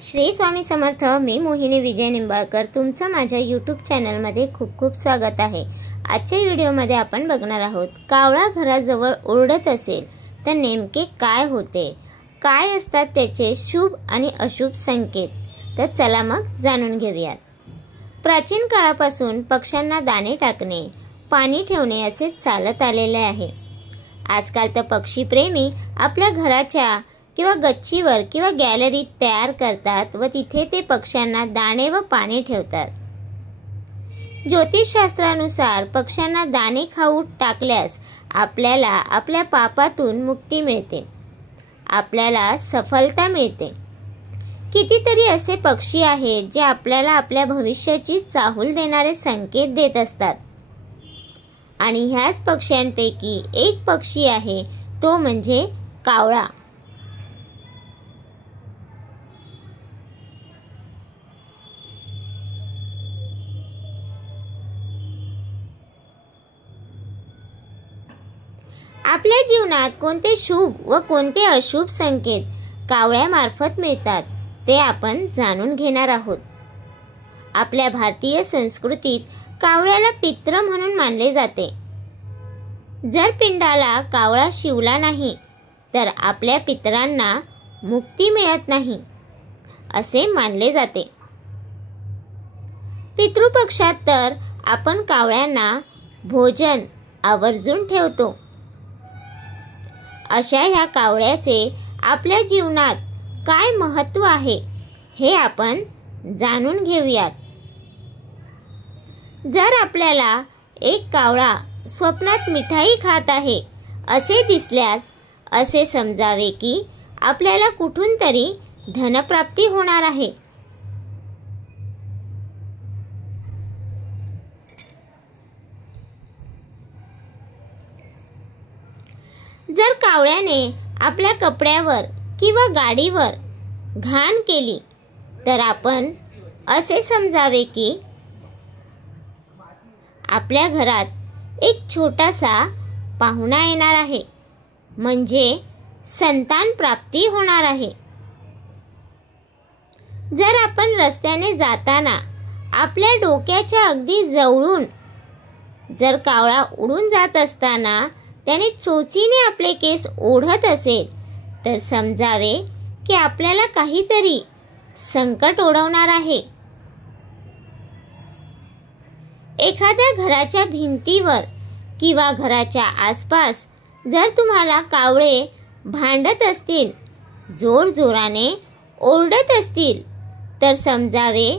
श्री स्वामी समर्थ. मी मोहिनी विजय निंबाळकर तुमचं माझ्या यूट्यूब चॅनलमध्ये खूप खूप स्वागत आहे. आजच्या व्हिडिओमध्ये आपण बघणार आहोत, कावळा घराजवळ ओरडत असेल तर नेमके काय होते, काय असतात त्याचे शुभ आणि अशुभ संकेत. तर चला मग जाणून घेऊयात. प्राचीन काळापासून पक्ष्यांना दाणे टाकणे, पाणी ठेवणे असे चालत आलेले आहे. आजकाल तर पक्षीप्रेमी आपल्या घराच्या किंवा गच्चीवर किंवा गॅलरीत तयार करतात व तिथे ते पक्ष्यांना दाणे व पाणी ठेवतात. ज्योतिषशास्त्रानुसार पक्ष्यांना दाणे खाऊ टाकल्यास आपल्याला आपल्या पापातून मुक्ती मिळते, आपल्याला सफलता मिळते. कितीतरी असे पक्षी आहेत जे आपल्याला आपल्या भविष्याची चाहूल देणारे संकेत देत असतात. आणि ह्याच पक्ष्यांपैकी एक पक्षी आहे तो म्हणजे कावळा. आपल्या जीवनात कोणते शुभ व कोणते अशुभ संकेत कावळ्यामार्फत मिळतात ते आपण जाणून घेणार आहोत. आपल्या भारतीय संस्कृतीत कावळ्याला पित्र म्हणून मानले जाते. जर पिंडाला कावळा शिवला नाही तर आपल्या पितरांना मुक्ती मिळत नाही असे मानले जाते. पितृपक्षात तर आपण कावळ्यांना भोजन आवर्जून ठेवतो. अशा ह्या कावळ्याचे आपल्या जीवनात काय महत्त्व आहे हे आपण जाणून घेऊयात. जर आपल्याला एक कावळा स्वप्नात मिठाई खात आहे असे दिसल्यास असे समजावे की आपल्याला कुठून तरी धनप्राप्ती होणार आहे. जर कावळ्याने आपल्या कपड्यावर किंवा गाडीवर घाण केली तर आपण असे समजावे की आपल्या घरात एक छोटासा पाहुणा येणार आहे, म्हणजे संतान प्राप्ती होणार आहे. जर आपण रस्त्याने जाताना आपल्या डोक्याच्या अगदी जवळून जर कावळा उडून जात असताना त्याने चोचीने आपले केस ओढत असेल तर समजावे की आपल्याला काहीतरी संकट ओढवणार आहे. एखाद्या घराच्या भिंतीवर किंवा घराच्या आसपास जर तुम्हाला कावळे भांडत असतील, जोरजोराने ओरडत असतील तर समजावे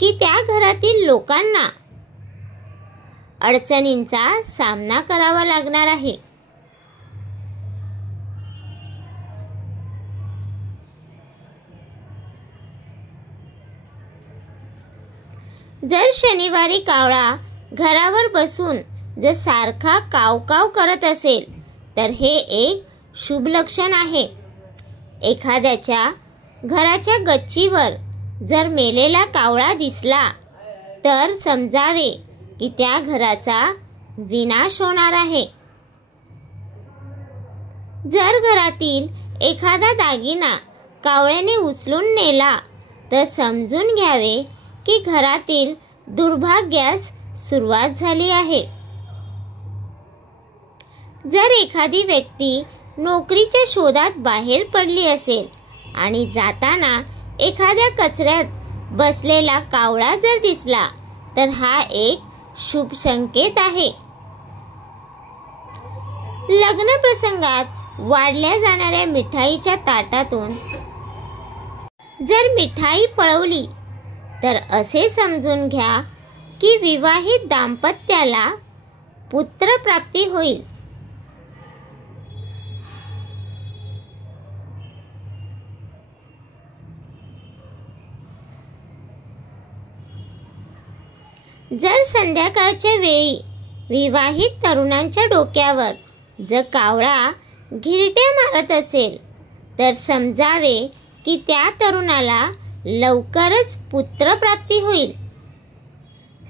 की त्या घरातील लोकांना अडचणींचा सामना करावा लागणार आहे. जर शनिवारी कावळा घरावर बसून जर सारखा कावकाव करत असेल तर हे एक शुभ लक्षण आहे. एखाद्याच्या घराच्या गच्चीवर जर मेलेला कावळा दिसला तर समजावे की त्या घराचा विनाश होणार आहे. जर घरातील एखादा दागिना कावळ्याने उचलून नेला तर समजून घ्यावे की घरातील दुर्भाग्यास सुरुवात झाली आहे. जर एखादी व्यक्ती नोकरीच्या शोधात बाहेर पडली असेल आणि जाताना एखाद्या कचऱ्यात बसलेला कावळा जर दिसला तर हा एक शुभ संकेत आहे. लग्न प्रसंगात वाढल्या जाणाऱ्या मिठाईच्या ताटातून जर मिठाई पळवली तर असे समजून घ्या की विवाहित दाम्पत्याला पुत्रप्राप्ती होईल. जर संध्याकाळच्या वेळी विवाहित तरुणांच्या डोक्यावर जर कावळा घिरट्या मारत असेल तर समजावे की त्या तरुणाला लवकरच पुत्रप्राप्ती होईल.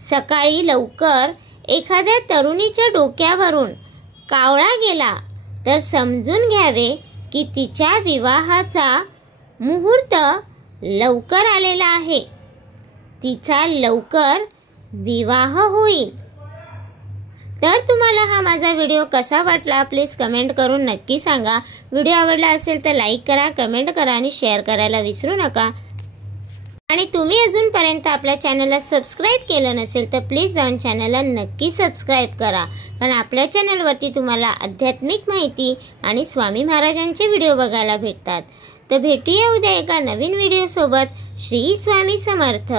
सकाळी लवकर एखाद्या तरुणीच्या डोक्यावरून कावळा गेला तर समजून घ्यावे की तिच्या विवाहाचा मुहूर्त लवकर आलेला आहे. तिचा लवकर विवाह होईल. तर तुम्हाला हा माझा व्हिडिओ कसा वाटला प्लीज कमेंट करून नक्की सांगा. व्हिडिओ आवडला असेल तर लाईक करा, कमेंट करा आणि शेअर करायला विसरू नका. आणि तुम्ही अजूनपर्यंत आपल्या चॅनलला सबस्क्राईब केलं नसेल तर प्लीज जाऊन चॅनलला नक्की सबस्क्राईब करा. कारण आपल्या चॅनलवरती तुम्हाला आध्यात्मिक माहिती आणि स्वामी महाराजांचे व्हिडिओ बघायला भेटतात. तर भेटूया उद्या एका नवीन व्हिडिओसोबत. श्री स्वामी समर्थ.